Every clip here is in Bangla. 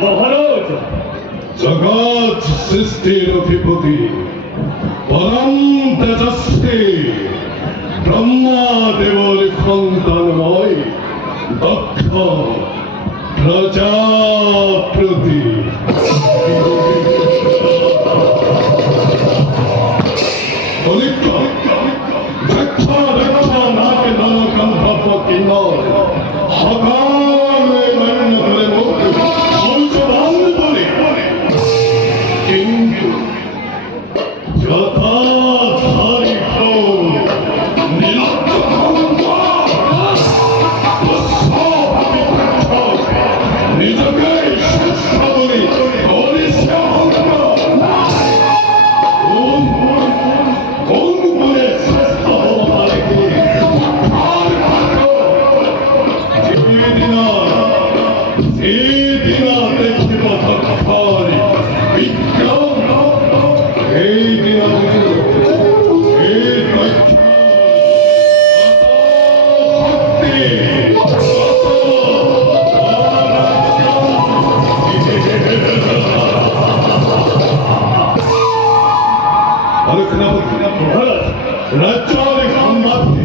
মহারাজ জগৎ সৃষ্টির অধিপতি পরম তেজস্বী ব্রহ্মা দেবর সন্তানময় দক্ষ প্রজাপতি দক্ষ দক্ষ নাকে নলকণ্ঠ কিন্নর সকালে মান্য করে মুখ সঞ্চরণ বলে কিন্তু যথাধারী ফল নীলক্ষ নিজকে শ্রেষ্ঠ বলে করেছে কোন বলে শ্রেষ্ঠ হওয়া সেদিন দেখিব ভক্তরে বিজ্ঞান এই দিন রাজ্যের সম্বাদে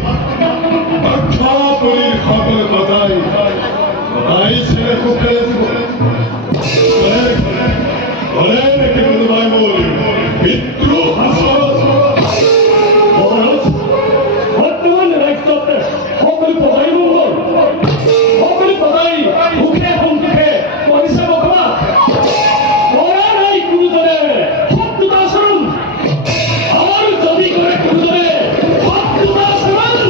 দক্ষাপুরীর সকল কথাই কথাই ছেড়ে খুঁজে ঘরে রেখে বলবাই বল বিদ্রোহ বর্তমান রাজ্যতে সকল কথাই বলল সকল কথাই মুখে এবং মুখে পয়সা বকবা ওরা নাই গুরুজনের শত্রুতা স্মরণ আর যদি করে গুরুজনের শত্রুতা স্মরণ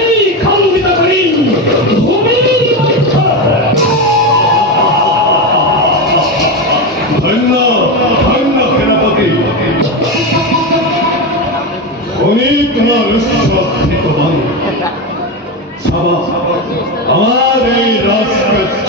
এই খণ্ডিত করি ভূমির ধন্য ধন্য সেনাপতি অনেক অনুষ্ঠান আমার এই রাজকার্য